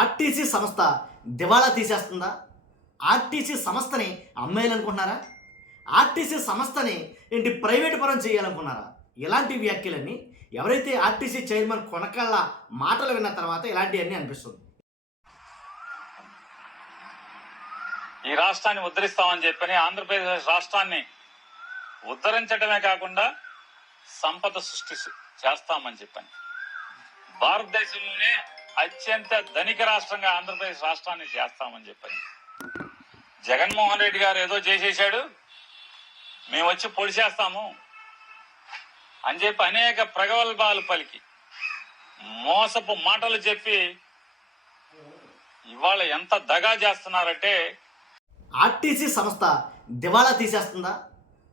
RTC సంస్థ దివాళా తీసేస్తుందా? RTC సంస్థని అమ్మేయాలనుకుంటున్నారా? ఆర్టీసీ సంస్థని ప్రైవేటు పరం చేయాలనుకున్నారా? ఇలాంటి వ్యాఖ్యలన్నీ ఎవరైతే ఆర్టీసీ చైర్మన్ కొనకళ్ళ మాటలు విన్న తర్వాత ఇలాంటివన్నీ అనిపిస్తుంది. ఈ రాష్ట్రాన్ని ఉద్ధరిస్తామని చెప్పని ఆంధ్రప్రదేశ్ రాష్ట్రాన్ని ఉద్ధరించడమే కాకుండా సంపద సృష్టి చేస్తామని చెప్పని భారతదేశంలోనే అత్యంత ధనిక రాష్ట్రంగా ఆంధ్రప్రదేశ్ రాష్ట్రాన్ని చేస్తామని చెప్పని జగన్మోహన్ రెడ్డి గారు ఏదో చేసేశాడు, మేము వచ్చి పొడిచేస్తాము అని చెప్పి అనేక ప్రగల్భాలు పలికి మోసపు మాటలు చెప్పి ఇవాళ ఎంత దగా చేస్తున్నారంటే ఆర్టీసీ సంస్థ దివాళా తీసేస్తుందా?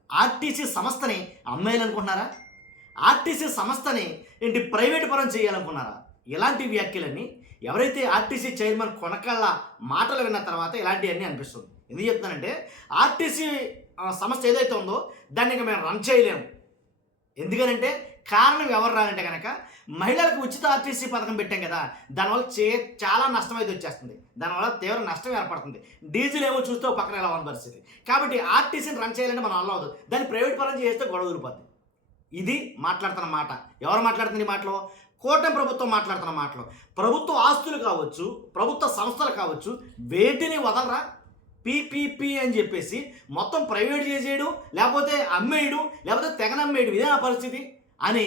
ఆర్టీసీ సంస్థని అమ్మేయాలనుకుంటున్నారా? ఆర్టీసీ సంస్థని ప్రైవేటు పరం చేయాలనుకున్నారా? ఇలాంటి వ్యాఖ్యలన్నీ ఎవరైతే ఆర్టీసీ చైర్మన్ కొనకళ్ళ మాటలు విన్న తర్వాత ఇలాంటివన్నీ అనిపిస్తుంది. ఎందుకు చెప్తున్నానంటే ఆర్టీసీ సంస్థ ఏదైతే ఉందో దాన్ని ఇంకా మేము రన్ చేయలేము. ఎందుకనంటే కారణం ఎవరు రానంటే కనుక మహిళలకు ఉచిత ఆర్టీసీ పథకం పెట్టాం కదా, దానివల్ల చాలా నష్టం అయితే వచ్చేస్తుంది. దానివల్ల తీవ్ర నష్టం ఏర్పడుతుంది. డీజిల్ ఏమో చూస్తే పక్కన ఎలా ఉన్న పరిస్థితి. కాబట్టి ఆర్టీసీని రన్ చేయాలంటే మనం వల్ల అవుతుంది. దాన్ని ప్రైవేట్ పరం చేస్తే గొడవ ఊరిపోద్ది. ఇది మాట్లాడుతున్న మాట. ఎవరు మాట్లాడుతుంది ఈ మాటలో? కూటమి ప్రభుత్వం మాట్లాడుతున్న మాటలు. ప్రభుత్వ ఆస్తులు కావచ్చు, ప్రభుత్వ సంస్థలు కావచ్చు, వేటిని వదలరా? పీపీపీ అని చెప్పేసి మొత్తం ప్రైవేట్ చేసేయడం, లేకపోతే అమ్మేయడం, లేకపోతే తెగనమ్మేయడం, ఇదే నా పరిస్థితి అని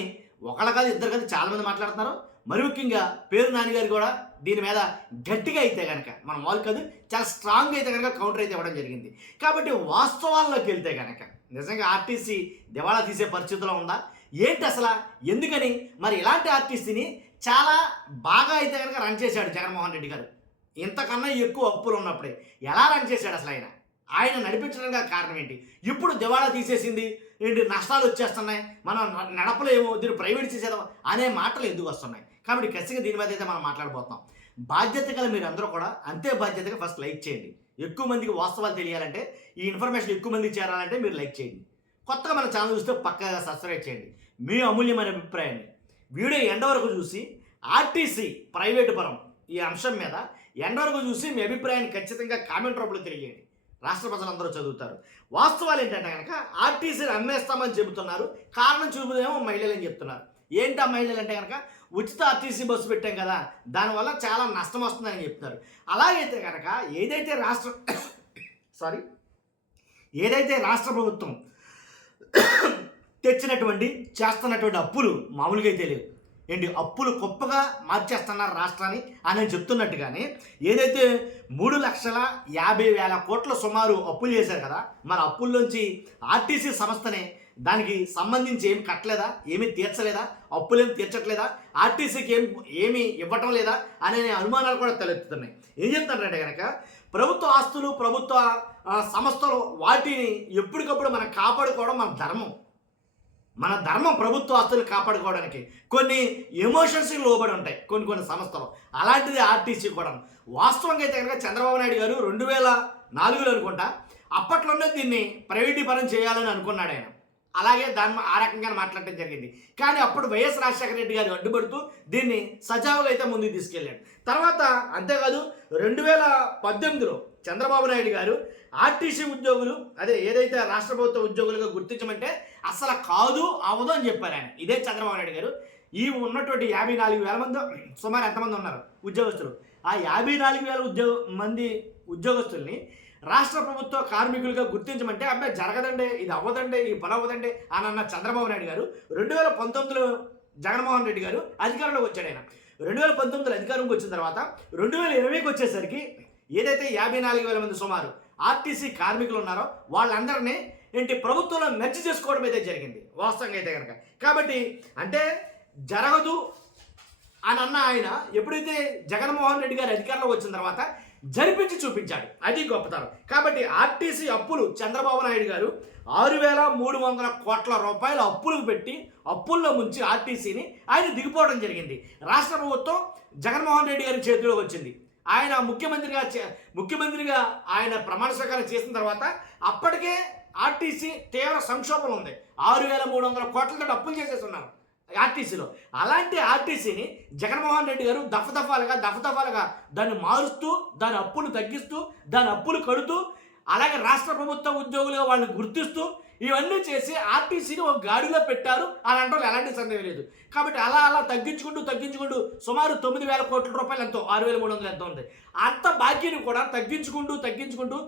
ఒకళ్ళ కాదు ఇద్దరు కాదు చాలామంది మాట్లాడుతున్నారు. మరి ముఖ్యంగా పేరు నాన్నగారు కూడా దీని మీద గట్టిగా అయితే కనుక మనం వాళ్ళు కాదు చాలా స్ట్రాంగ్ అయితే కనుక కౌంటర్ అయితే ఇవ్వడం జరిగింది. కాబట్టి వాస్తవాల్లోకి వెళ్తే కనుక నిజంగా ఆర్టీసీ దివాళా తీసే పరిస్థితిలో ఉందా ఏంటి అసలు? ఎందుకని మరి ఇలాంటి ఆర్టీసీని చాలా బాగా అయితే కనుక రన్ చేశాడు జగన్మోహన్ రెడ్డి గారు. ఇంతకన్నా ఎక్కువ అప్పులు ఉన్నప్పుడే ఎలా రన్ చేశాడు అసలు ఆయన నడిపించడానికి కారణం ఏంటి? ఇప్పుడు దివాళా తీసేసింది నష్టాలు వచ్చేస్తున్నాయి, మనం నడపలేము, దీన్ని ప్రైవేట్ చేసేద్దాం అనే మాటలు ఎందుకు వస్తున్నాయి? కాబట్టి ఖచ్చితంగా దీని మీద అయితే మనం మాట్లాడబోతున్నాం. బాధ్యత గల మీరు అందరూ కూడా అంతే బాధ్యతగా ఫస్ట్ లైక్ చేయండి. ఎక్కువ మందికి వాస్తవాలు తెలియాలంటే, ఈ ఇన్ఫర్మేషన్ ఎక్కువ మందికి చేరాలంటే మీరు లైక్ చేయండి. కొత్తగా మన ఛానల్ చూస్తే పక్కగా సబ్స్క్రైబ్ చేయండి. మీ అమూల్యమైన అభిప్రాయాన్ని వీడియో ఎండ వరకు చూసి ఆర్టీసీ ప్రైవేటు పరం ఈ అంశం మీద ఎండ వరకు చూసి మీ అభిప్రాయాన్ని ఖచ్చితంగా కామెంట్ రూపంలో తెలియజేయండి. రాష్ట్ర ప్రజలందరూ చదువుతారు. వాస్తవాలు ఏంటంటే కనుక ఆర్టీసీని అమ్మేస్తామని చెబుతున్నారు. కారణం చూపుదేమో మహిళలు అని చెప్తున్నారు. ఏంటి ఆ మహిళలు అంటే కనుక ఉచిత ఆర్టీసీ బస్సు పెట్టాం కదా, దానివల్ల చాలా నష్టం వస్తుందని చెప్తున్నారు. అలాగైతే కనుక ఏదైతే రాష్ట్ర ప్రభుత్వం చేస్తున్నటువంటి అప్పులు మామూలుగా అయితే లేవు. అప్పులు గొప్పగా మార్చేస్తున్నారు రాష్ట్రాన్ని అని చెప్తున్నట్టుగానే ఏదైతే 3,50,000 కోట్ల సుమారు అప్పులు చేశారు కదా, మరి అప్పుల్లోంచి ఆర్టీసీ సంస్థనే దానికి సంబంధించి ఏమి కట్టలేదా, ఏమీ తీర్చలేదా, అప్పులేమి తీర్చట్లేదా, ఆర్టీసీకి ఏమీ ఇవ్వటం లేదా అనే అనుమానాలు కూడా తలెత్తుతున్నాయి. ఏం చెప్తారంటే కనుక ప్రభుత్వ ఆస్తులు, ప్రభుత్వ సంస్థలు వాటిని ఎప్పటికప్పుడు మనం కాపాడుకోవడం మన ధర్మం ప్రభుత్వ ఆస్తులు కాపాడుకోవడానికి కొన్ని ఎమోషన్స్కి లోబడి ఉంటాయి కొన్ని సంస్థలు. అలాంటిది ఆర్టీసీ కూడా. వాస్తవంగా అయితే కనుక చంద్రబాబు నాయుడు గారు 2004లో అనుకుంటా అప్పట్లోనే దీన్ని ప్రైవేటీకరణ చేయాలని అనుకున్నాడు ఆయన. అలాగే దాన్ని ఆ రకంగా మాట్లాడటం జరిగింది. కానీ అప్పుడు వైఎస్ రాజశేఖర రెడ్డి గారు అడ్డుపడుతూ దీన్ని సజావుగా అయితే ముందుకు తీసుకెళ్ళాడు. తర్వాత అంతేకాదు 2018లో చంద్రబాబు నాయుడు గారు ఆర్టీసీ ఉద్యోగులు ఏదైతే రాష్ట్ర ప్రభుత్వ ఉద్యోగులుగా గుర్తించమంటే అసలు కాదు అవ్వదు అని చెప్పారు ఆయన. ఇదే చంద్రబాబు నాయుడు గారు ఈ ఉన్నటువంటి 54,000 మంది సుమారు ఎంతమంది ఉన్నారు ఉద్యోగస్తులు, ఆ 54,000 మంది ఉద్యోగస్తుల్ని రాష్ట్ర ప్రభుత్వ కార్మికులుగా గుర్తించమంటే అబ్బాయి జరగదండి, ఇది అవ్వదండి, ఈ పని అవ్వదండి అని అన్న చంద్రబాబు నాయుడు గారు 2019లో జగన్మోహన్ రెడ్డి గారు అధికారంలోకి వచ్చాడు. ఆయన 2019లో అధికారంలోకి వచ్చిన తర్వాత 2020కి వచ్చేసరికి ఏదైతే 54,000 మంది సుమారు ఆర్టీసీ కార్మికులు ఉన్నారో వాళ్ళందరినీ ప్రభుత్వంలో మెర్జ్ చేసుకోవడం అయితే జరిగింది వాస్తవంగా అయితే కనుక. కాబట్టి అంటే జరగదు అని అన్న ఆయన ఎప్పుడైతే జగన్మోహన్ రెడ్డి గారు అధికారంలో వచ్చిన తర్వాత జరిపించి చూపించాడు. అది గొప్పతనం. కాబట్టి ఆర్టీసీ అప్పులు చంద్రబాబు నాయుడు గారు 6,300 కోట్ల రూపాయల అప్పులు పెట్టి అప్పుల్లో ముంచి ఆర్టీసీని ఆయన దిగిపోవడం జరిగింది. రాష్ట్ర ప్రభుత్వం జగన్మోహన్ రెడ్డి గారి చేతిలోకి వచ్చింది. ఆయన ముఖ్యమంత్రిగా ఆయన ప్రమాణ స్వీకారం చేసిన తర్వాత అప్పటికే ఆర్టీసీ తీవ్ర సంక్షోభం ఉంది. 6,300 కోట్లతో అప్పులు చేసేస్తున్నారు. ఆర్టీసీలో. అలాంటి ఆర్టీసీని జగన్మోహన్ రెడ్డి గారు దఫదఫాలుగా దాన్ని మారుస్తూ, దాని అప్పులు తగ్గిస్తూ, దాని అప్పులు కడుతూ, అలాగే రాష్ట్ర ప్రభుత్వ ఉద్యోగులుగా వాళ్ళని గుర్తిస్తూ ఇవన్నీ చేసి ఆర్టీసీని ఒక గాడిలో పెట్టారు అని అంటే ఎలాంటి సందేహం లేదు. కాబట్టి అలా తగ్గించుకుంటూ సుమారు 9,000 కోట్ల రూపాయలు ఎంతో 6,300 ఎంతో ఉంది. అంత బాకీని కూడా తగ్గించుకుంటూ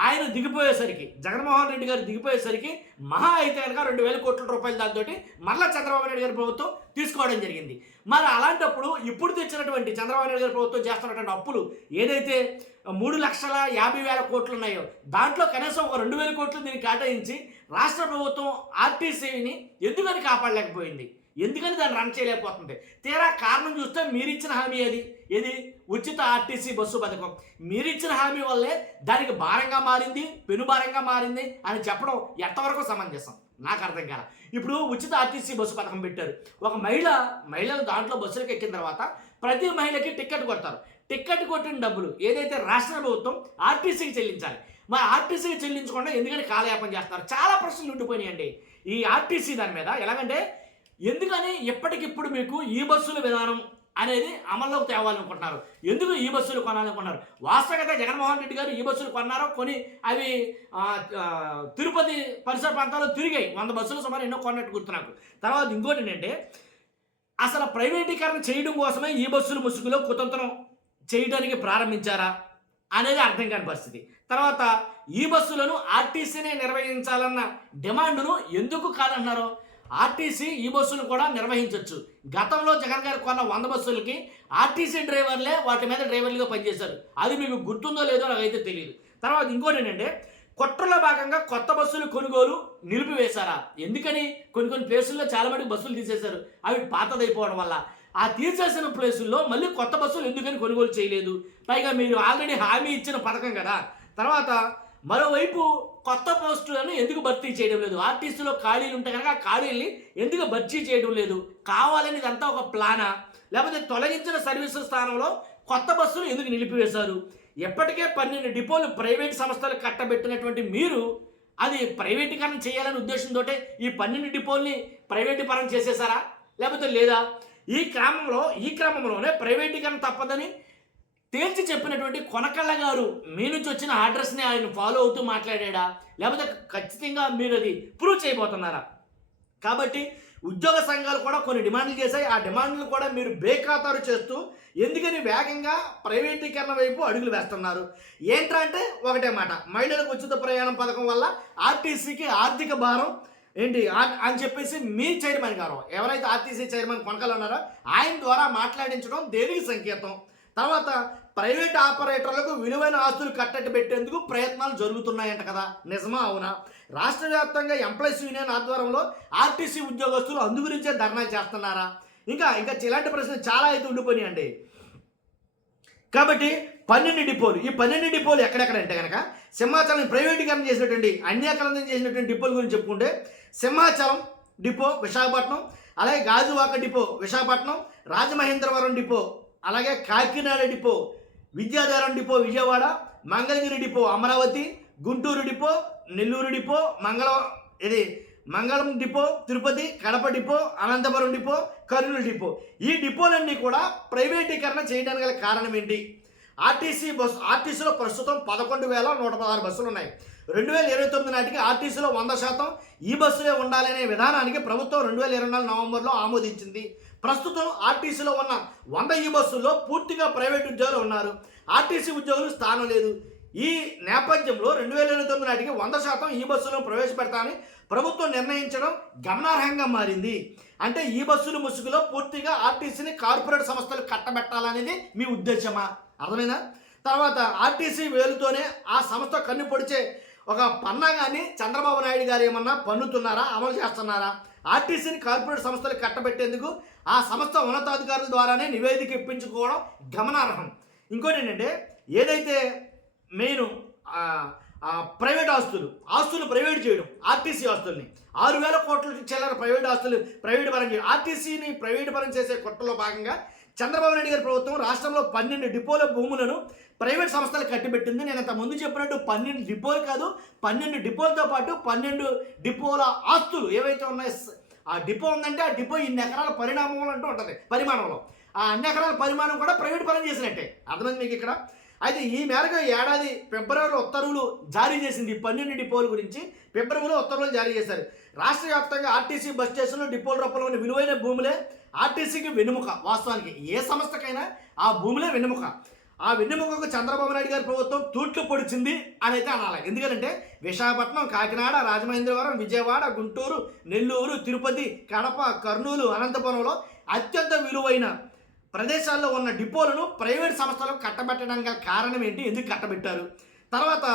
ఆయన దిగిపోయేసరికి, జగన్మోహన్ రెడ్డి గారు దిగిపోయేసరికి మహా అయితే కనుక 2,000 కోట్ల రూపాయలు దాంతో మళ్ళీ చంద్రబాబు నాయుడు గారి ప్రభుత్వం తీసుకోవడం జరిగింది. మరి అలాంటప్పుడు ఇప్పుడు తెచ్చినటువంటి చంద్రబాబు నాయుడు గారి ప్రభుత్వం చేస్తున్నటువంటి అప్పులు ఏదైతే 3,50,000 కోట్లు ఉన్నాయో దాంట్లో కనీసం ఒక 2,000 కోట్లు దీన్ని కేటాయించి రాష్ట్ర ప్రభుత్వం ఆర్టీసీని ఎందుకని కాపాడలేకపోయింది, ఎందుకని దాన్ని రన్ చేయలేకపోతుంది? తీరా కారణం చూస్తే మీరిచ్చిన హామీ ఏది ఉచిత ఆర్టీసీ బస్సు పథకం. మీరిచ్చిన హామీ వల్లే దానికి భారంగా మారింది, పెనుభారంగా మారింది అని చెప్పడం ఎంతవరకు సమంజసం నాకు అర్థం కాల. ఇప్పుడు ఉచిత ఆర్టీసీ బస్సు పథకం పెట్టారు. ఒక మహిళలు దాంట్లో బస్సులకు ఎక్కిన తర్వాత ప్రతి మహిళకి టికెట్ కొడతారు. టికెట్ కొట్టిన డబ్బులు ఏదైతే రాష్ట్ర ప్రభుత్వం ఆర్టీసీకి చెల్లించాలి, మరి ఆర్టీసీకి చెల్లించకుండా ఎందుకని కాలయాపన చేస్తారు? చాలా ప్రశ్నలు ఉండిపోయినాయండి ఈ ఆర్టీసీ దాని మీద. ఎలాగంటే ఎందుకని ఎప్పటికిప్పుడు మీకు ఈ బస్సుల విధానం అనేది అమల్లోకి తేవాలనుకుంటున్నారు, ఎందుకు ఈ బస్సులు కొనాలనుకుంటున్నారు? వాస్తవంగా జగన్మోహన్ రెడ్డి గారు ఈ బస్సులు కొన్నారో కొని అవి తిరుపతి పరిసర ప్రాంతాల్లో తిరిగాయి. 100 బస్సులు సుమారు ఎన్నో కొన్నట్టు గుర్తు నాకు. తర్వాత ఇంకోటి ఏంటంటే అసలు ప్రైవేటీకరణ చేయడం కోసమే ఈ బస్సులు ముసుగులో కుతంత్రం చేయడానికి ప్రారంభించారా అనేది అర్థం కాని పరిస్థితి. తర్వాత ఈ బస్సులను ఆర్టీసీనే నిర్వహించాలన్న డిమాండ్ను ఎందుకు కాదన్నారు? ఆర్టీసీ ఈ బస్సులు కూడా నిర్వహించవచ్చు. గతంలో జగన్ గారు కొన్న 100 బస్సులకి ఆర్టీసీ డ్రైవర్లే వాటి మీద డ్రైవర్లుగా పనిచేశారు. అది మీకు గుర్తుందో లేదో నాకైతే తెలియదు. తర్వాత ఇంకోటి ఏంటంటే కుట్రలో భాగంగా కొత్త బస్సులు కొనుగోలు నిలిపివేశారా? ఎందుకని కొన్ని ప్లేసుల్లో చాలా మటుకు బస్సులు తీసేశారు, అవి పాతదైపోవడం వల్ల. ఆ తీసేసిన ప్లేసుల్లో మళ్ళీ కొత్త బస్సులు ఎందుకని కొనుగోలు చేయలేదు? పైగా మీరు ఆల్రెడీ హామీ ఇచ్చిన పథకం కదా. తర్వాత మరోవైపు కొత్త పోస్టులను ఎందుకు భర్తీ చేయడం లేదు? ఆర్టీసీలో ఖాళీలు ఉంటే కనుక ఆ ఖాళీల్ని ఎందుకు భర్తీ చేయడం లేదు? కావాలని ఇదంతా ఒక ప్లానా, లేకపోతే తొలగించిన సర్వీసుల స్థానంలో కొత్త బస్సులు ఎందుకు నిలిపివేశారు? ఎప్పటికే 12 డిపోలు ప్రైవేట్ సంస్థలు కట్టబెట్టినటువంటి మీరు అది ప్రైవేటీకరణ చేయాలనే ఉద్దేశంతో ఈ 12 డిపోల్ని ప్రైవేటు పరం చేసేసారా, లేకపోతే లేదా? ఈ క్రమంలోనే ప్రైవేటీకరణ తప్పదని తేల్చి చెప్పినటువంటి కొనకళ్ళ గారు మీ నుంచి వచ్చిన అడ్రస్ని ఆయన ఫాలో అవుతూ మాట్లాడా, లేకపోతే ఖచ్చితంగా మీరు అది ప్రూవ్ చేయబోతున్నారా? కాబట్టి ఉద్యోగ సంఘాలు కూడా కొన్ని డిమాండ్లు చేశాయి. ఆ డిమాండ్లు కూడా మీరు బేఖాతారు చేస్తూ ఎందుకని వేగంగా ప్రైవేటీకరణ వైపు అడుగులు వేస్తున్నారు? ఏంటంటే ఒకటే మాట, మహిళలకు ఉచిత ప్రయాణం పథకం వల్ల ఆర్టీసీకి ఆర్థిక భారం ఏంటి అని చెప్పేసి మీ చైర్మన్ గారు, ఎవరైతే ఆర్టీసీ చైర్మన్ కొనకలు ఉన్నారో ఆయన ద్వారా మాట్లాడించడం దేనికి సంకేతం? తర్వాత ప్రైవేట్ ఆపరేటర్లకు విలువైన ఆస్తులు కట్టడి పెట్టేందుకు ప్రయత్నాలు జరుగుతున్నాయంట కదా, నిజమా అవునా? రాష్ట్ర వ్యాప్తంగా ఎంప్లాయీస్ యూనియన్ ఆధ్వర్యంలో ఆర్టీసీ ఉద్యోగస్తులు అందు గురించే ధర్నా చేస్తున్నారా? ఇంకా ఇలాంటి ప్రశ్నలు చాలా అయితే ఉండిపోయినాయండి. కాబట్టి 12 డిపోలు, ఈ 12 డిపోలు ఎక్కడెక్కడంటే కనుక సింహాచలం ప్రైవేటీకరణ చేసినటువంటి అన్యాకరణం చేసినటువంటి డిపోల గురించి చెప్పుకుంటే సింహాచలం డిపో విశాఖపట్నం, అలాగే గాజువాక డిపో విశాఖపట్నం, రాజమహేంద్రవరం డిపో, అలాగే Kakinada depot, Vidyadharam depot Vijayawada, Mangalagiri depot Amaravati, Guntur depot, Nellore depot, Mangalam depot Tirupati, Kadapa depot, Anantapur depot, Kurnool depot. ఈ డిపోలన్నీ కూడా ప్రైవేటీకరణ చేయడానికి గల కారణం ఏంటి? ఆర్టీసీలో ప్రస్తుతం 11,116 బస్సులు ఉన్నాయి. 2029 నాటికి ఆర్టీసీలో 100% ఈ బస్సులే ఉండాలనే విధానానికి ప్రభుత్వం 2024 నవంబర్లో ఆమోదించింది. ప్రస్తుతం ఆర్టీసీలో ఉన్న 100 ఈ బస్సుల్లో పూర్తిగా ప్రైవేట్ ఉద్యోగులు ఉన్నారు, ఆర్టీసీ ఉద్యోగులు స్థానం లేదు. ఈ నేపథ్యంలో 2029 నాటికి 100% ఈ బస్సులను ప్రవేశపెడతామని ప్రభుత్వం నిర్ణయించడం గమనార్హంగా మారింది. అంటే ఈ బస్సుల ముసుగులో పూర్తిగా ఆర్టీసీని కార్పొరేట్ సంస్థలు కట్టబెట్టాలనేది మీ ఉద్దేశమా? అర్థమైనా? తర్వాత ఆర్టీసీ వేలుతోనే ఆ సంస్థ కన్ను పొడిచే ఒక పన్నాగాన్ని చంద్రబాబు నాయుడు గారు ఏమన్నా పన్నుతున్నారా, అమలు చేస్తున్నారా? ఆర్టీసీని కార్పొరేట్ సంస్థలు కట్టబెట్టేందుకు ఆ సంస్థ ఉన్నతాధికారుల ద్వారానే నివేదిక ఇప్పించుకోవడం గమనార్హం. ఇంకోటి ఏంటంటే ఏదైతే మెయిన్ ప్రైవేట్ ఆస్తులు ప్రైవేట్ చేయడం, ఆర్టీసీ ఆస్తుల్ని 6,000 కోట్ల చిల్లర ప్రైవేట్ పరం చేయడం, ఆర్టీసీని ప్రైవేట్ పరం చేసే కుట్రలో భాగంగా చంద్రబాబు నాయుడు గారి ప్రభుత్వం రాష్ట్రంలో 12 డిపోల భూములను ప్రైవేట్ సంస్థలు కట్టిబెట్టింది. నేను అంత ముందు చెప్పినట్టు 12 డిపోలు కాదు, 12 డిపోలతో పాటు 12 డిపోల ఆస్తులు ఏవైతే ఉన్నాయో ఆ డిపో ఉందంటే ఆ డిపో ఇన్ని ఎకరాల పరిణామం అంటూ ఉంటుంది పరిమాణంలో. ఆ అన్ని ఎకరాల పరిమాణం కూడా ప్రైవేట్ పరం చేసినట్టే. అర్థమైంది మీకు ఇక్కడ? అయితే ఈ మేరకు ఈ ఏడాది ఫిబ్రవరిలో ఉత్తర్వులు జారీ చేసింది. 12 డిపోల గురించి ఫిబ్రవరిలో ఉత్తర్వులు జారీ చేశారు. రాష్ట్ర వ్యాప్తంగా ఆర్టీసీ బస్ స్టేషన్లు డిపోల రూపంలో ఉన్న విలువైన భూములే ఆర్టీసీకి వెన్నెముక. వాస్తవానికి ఏ సంస్థకైనా ఆ భూములే వెన్నెముక. ఆ వెన్నెముకకు చంద్రబాబు నాయుడు గారి ప్రభుత్వం తూట్లు పొడిచింది అని అయితే అనాలి. ఎందుకంటే విశాఖపట్నం, కాకినాడ, రాజమహేంద్రవరం, విజయవాడ, గుంటూరు, నెల్లూరు, తిరుపతి, కడప, కర్నూలు, అనంతపురంలో అత్యంత విలువైన ప్రదేశాల్లో ఉన్న డిపోలను ప్రైవేట్ సంస్థలకు కట్టబెట్టడానికి గల కారణం ఏంటి? ఎందుకు కట్టబెట్టారు? తర్వాత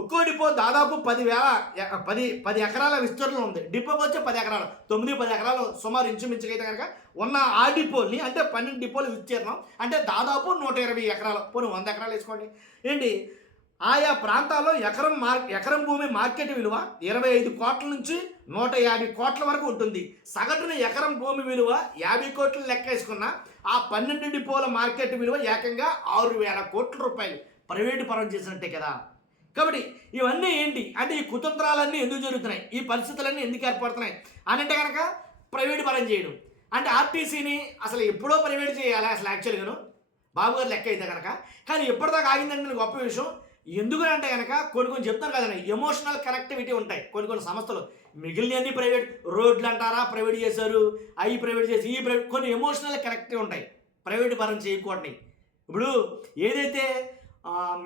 ఒక్కో డిపో దాదాపు 10 ఎకరాల విస్తీర్ణం ఉంది. డిపోకి వచ్చే 10 ఎకరాలు, 9-10 ఎకరాలు సుమారు ఇంచుమించుగా అయితే కనుక ఉన్న ఆ డిపోల్ని, అంటే 12 డిపోల విస్తీర్ణం అంటే దాదాపు 120 ఎకరాలు, పోనీ 100 ఎకరాలు వేసుకోండి ఏంటి. ఆయా ప్రాంతాల్లో ఎకరం భూమి మార్కెట్ విలువ 25 కోట్ల నుంచి 150 కోట్ల వరకు ఉంటుంది. సగటున ఎకరం భూమి విలువ 50 కోట్లు లెక్క వేసుకున్న ఆ 12 డిపోల మార్కెట్ విలువ ఏకంగా 6,000 కోట్ల రూపాయలు ప్రైవేటు పరం చేసినట్టే కదా. కాబట్టి ఇవన్నీ ఏంటి అంటే ఈ కుతంత్రాలన్నీ ఎందుకు జరుగుతున్నాయి, ఈ పరిస్థితులన్నీ ఎందుకు ఏర్పడుతున్నాయి అని అంటే కనుక ప్రైవేటు పరం చేయడం. అంటే ఆర్టీసీని అసలు ఎప్పుడో ప్రైవేట్ చేయాలి అసలు యాక్చువల్గాను బాబు గారు లెక్క అయితే కనుక. కానీ ఎప్పటిదాకా ఆగిందంటే గొప్ప విషయం. ఎందుకు అంటే కనుక కొన్ని చెప్తారు కదండి, ఎమోషనల్ కనెక్టివిటీ ఉంటాయి కొన్ని సంస్థలు. మిగిలినవన్నీ ప్రైవేట్, రోడ్లు అంటారా ప్రైవేట్ చేశారు, అవి ప్రైవేట్ చేసి ఈ ప్రైవేట్, కొన్ని ఎమోషనల్ కనెక్టివ్ ఉంటాయి ప్రైవేట్ పరం చేయకూడని. ఇప్పుడు ఏదైతే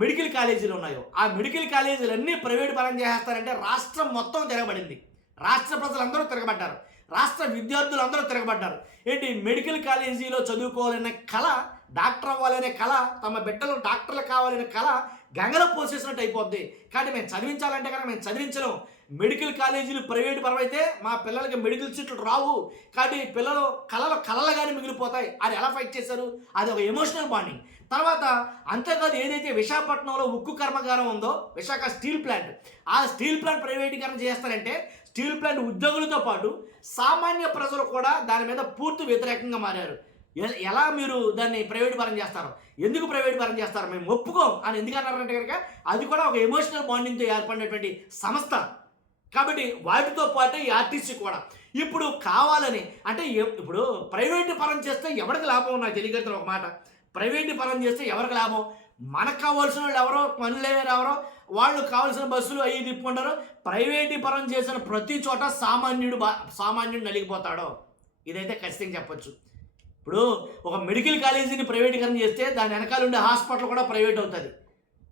మెడికల్ కాలేజీలు ఉన్నాయో ఆ మెడికల్ కాలేజీలన్నీ ప్రైవేట్ పరం చేస్తారంటే రాష్ట్రం మొత్తం తిరగబడింది. రాష్ట్ర ప్రజలందరూ తిరగబడ్డారు, రాష్ట్ర విద్యార్థులందరూ తిరగబడ్డారు. ఏంటి మెడికల్ కాలేజీలో చదువుకోవాలనే కళ, డాక్టర్ అవ్వాలనే కళ, తమ బిడ్డలు డాక్టర్లు కావాలనే కళ గంగలో పోసేసినట్టు అయిపోద్ది. కాబట్టి మేము చదివించాలంటే కనుక మేము చదివించలేం. మెడికల్ కాలేజీలు ప్రైవేట్ పరం అయితే మా పిల్లలకి మెడికల్ సీట్లు రావు, కాబట్టి పిల్లలు కళలుగానే మిగిలిపోతాయి అని ఎలా ఫైట్ చేశారు. అది ఒక ఎమోషనల్ బాండింగ్. తర్వాత అంతేకాదు, ఏదైతే విశాఖపట్నంలో ఉక్కు కర్మాగారం ఉందో విశాఖ స్టీల్ ప్లాంట్, ఆ స్టీల్ ప్లాంట్ ప్రైవేటీకరణ చేస్తారంటే స్టీల్ ప్లాంట్ ఉద్యోగులతో పాటు సామాన్య ప్రజలు కూడా దాని మీద పూర్తి వ్యతిరేకంగా మారారు. ఎలా మీరు దాన్ని ప్రైవేట్ పరం చేస్తారు, ఎందుకు ప్రైవేట్ పరం చేస్తారు, మేము ఒప్పుకోం అని ఎందుకు అన్నారంటే కనుక అది కూడా ఒక ఎమోషనల్ బాండింగ్తో ఏర్పడినటువంటి సంస్థ. కాబట్టి వాటితో పాటు ఈ ఆర్టీసీ కూడా ఇప్పుడు కావాలని అంటే ఇప్పుడు ప్రైవేట్ పరం చేస్తే ఎవరికి లాభం నాకు తెలియగలుగుతారు ఒక మాట. ప్రైవేట్ పరం చేస్తే ఎవరికి లాభం? మనకు కావాల్సిన వాళ్ళు ఎవరో పనులేరు ఎవరో వాళ్ళు కావాల్సిన బస్సులు అవి తిప్పుకుంటారు. ప్రైవేటీ పరం చేసిన ప్రతి చోట సామాన్యుడు నలిగిపోతాడో ఇదైతే ఖచ్చితంగా చెప్పొచ్చు. ఇప్పుడు ఒక మెడికల్ కాలేజీని ప్రైవేటీకరణ చేస్తే దాని వెనకాల ఉండే హాస్పిటల్ కూడా ప్రైవేట్ అవుతుంది.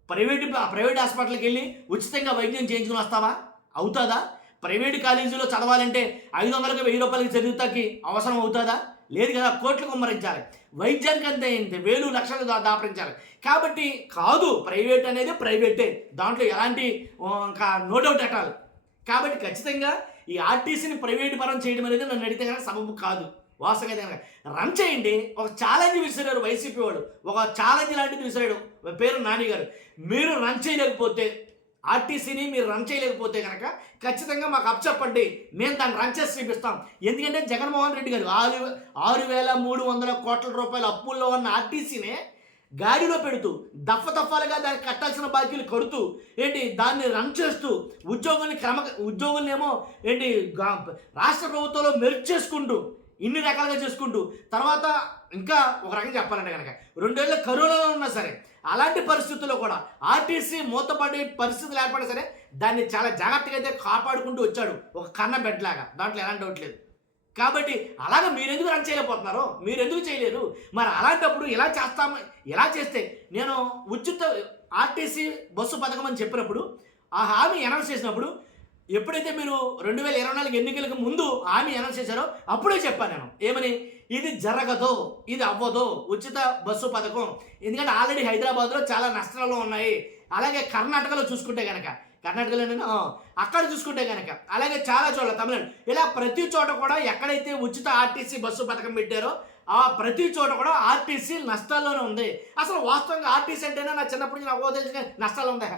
ప్రైవేట్ హాస్పిటల్కి వెళ్ళి ఉచితంగా వైద్యం చేయించుకుని వస్తావా? అవుతుందా? ప్రైవేట్ కాలేజీలో చదవాలంటే 500కి 1000 రూపాయలకి చదువుతాకి అవసరం అవుతుందా? లేదు కదా, కోట్లు కుమ్మరించాలి. వైద్యానికి అంతే అయింది, 1000 లక్షలు దాపరించాలి. కాబట్టి కాదు, ప్రైవేట్ అనేది ప్రైవేటే, దాంట్లో ఎలాంటి ఇంకా నో డౌట్ అటాల్. కాబట్టి ఖచ్చితంగా ఈ ఆర్టీసీని ప్రైవేట్ పరం చేయడం అనేది నన్ను అడిగితే కనుక సబబు కాదు. వాస్తవంగా కనుక రన్ చేయండి. ఒక ఛాలెంజ్ విసిరారు వైసీపీ వాడు, ఒక ఛాలెంజ్ లాంటిది విసిరాడు, పేరు నాని గారు. మీరు రన్ చేయలేకపోతే ఆర్టీసీని మీరు రన్ చేయలేకపోతే కనుక ఖచ్చితంగా మాకు అప్పచెప్పండి, మేము దాన్ని రన్ చేసి చూపిస్తాం. ఎందుకంటే జగన్మోహన్ రెడ్డి గారు 6,300 కోట్ల రూపాయల అప్పుల్లో ఉన్న ఆర్టీసీనే గాడిలో పెడుతూ దఫాలుగా దానికి కట్టాల్సిన బాధ్యతలు కడుతూ ఏంటి దాన్ని రన్ చేస్తూ ఉద్యోగులనేమో ఏంటి రాష్ట్ర ప్రభుత్వంలో మెరుగు చేసుకుంటూ ఇన్ని రకాలుగా చేసుకుంటూ తర్వాత ఇంకా ఒక రకంగా చెప్పాలంటే కనుక 2 ఏళ్ళ కరోనాలో ఉన్నా సరే అలాంటి పరిస్థితుల్లో కూడా ఆర్టీసీ మూతపడే పరిస్థితులు ఏర్పడినా సరే దాన్ని చాలా జాగ్రత్తగా అయితే కాపాడుకుంటూ వచ్చాడు, ఒక కన్న బెడ్లాగా. దాంట్లో ఎలాంటి డౌట్ లేదు. కాబట్టి అలాగే మీరెందుకు రన్ చేయలేకపోతున్నారో, మీరెందుకు చేయలేరు? మరి అలాంటప్పుడు ఎలా చేస్తే నేను ఉచిత ఆర్టీసీ బస్సు పథకం అని చెప్పినప్పుడు ఆ హామీ అనౌన్స్ చేసినప్పుడు ఎప్పుడైతే మీరు 2024 ఎన్నికలకు ముందు హామీ అనౌన్స్ చేశారో అప్పుడే చెప్పాను నేను ఏమని, ఇది జరగదు, ఇది అవ్వదు ఉచిత బస్సు పథకం. ఎందుకంటే ఆల్రెడీ హైదరాబాద్లో చాలా నష్టాలు ఉన్నాయి. అలాగే కర్ణాటకలో చూసుకుంటే కనుక అక్కడ చూసుకుంటే కనుక అలాగే చాలా చోట్ల తమిళనాడు, ఇలా ప్రతి చోట కూడా ఎక్కడైతే ఉచిత ఆర్టీసీ బస్సు పథకం పెట్టారో ఆ ప్రతి చోట కూడా ఆర్టీసీ నష్టాల్లోనే ఉంది. అసలు వాస్తవంగా ఆర్టీసీ అంటేనే నా చిన్నప్పటి నుంచి నాకు తెలిసిన నష్టాలు ఉంది.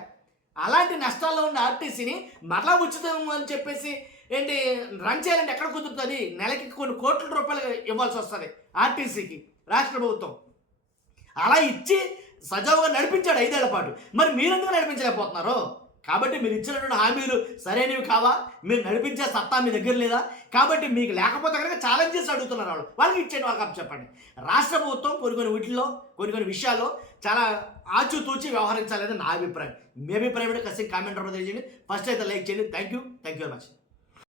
అలాంటి నష్టాల్లో ఉన్న ఆర్టీసీని మరలా ఉచితం అని చెప్పేసి ఏంటి రన్ చేయాలంటే ఎక్కడ కుదురుతుంది? నెలకి కొన్ని కోట్ల రూపాయలు ఇవ్వాల్సి వస్తుంది ఆర్టీసీకి రాష్ట్ర ప్రభుత్వం. అలా ఇచ్చి సజావుగా నడిపించాడు 5 ఏళ్ల పాటు. మరి మీరెందుకు నడిపించలేకపోతున్నారు? కాబట్టి మీరు ఇచ్చినటువంటి హామీలు సరైనవి కావా, మీరు నడిపించే సత్తా మీ దగ్గర లేదా, కాబట్టి మీకు లేకపోతే కనుక ఛాలెంజ్ చేసి అడుగుతున్నారు వాళ్ళకి ఇచ్చేయండి, వాళ్ళకి చెప్పండి. రాష్ట్ర ప్రభుత్వం కొన్ని వీటిల్లో కొన్ని విషయాల్లో చాలా ఆచితూచి వ్యవహరించాలని నా అభిప్రాయం. మీ అభిప్రాయం ఖచ్చితంగా కామెంట్ రూపంలో తెలియజేయండి. ఫస్ట్ అయితే లైక్ చేయండి. Thank you very much.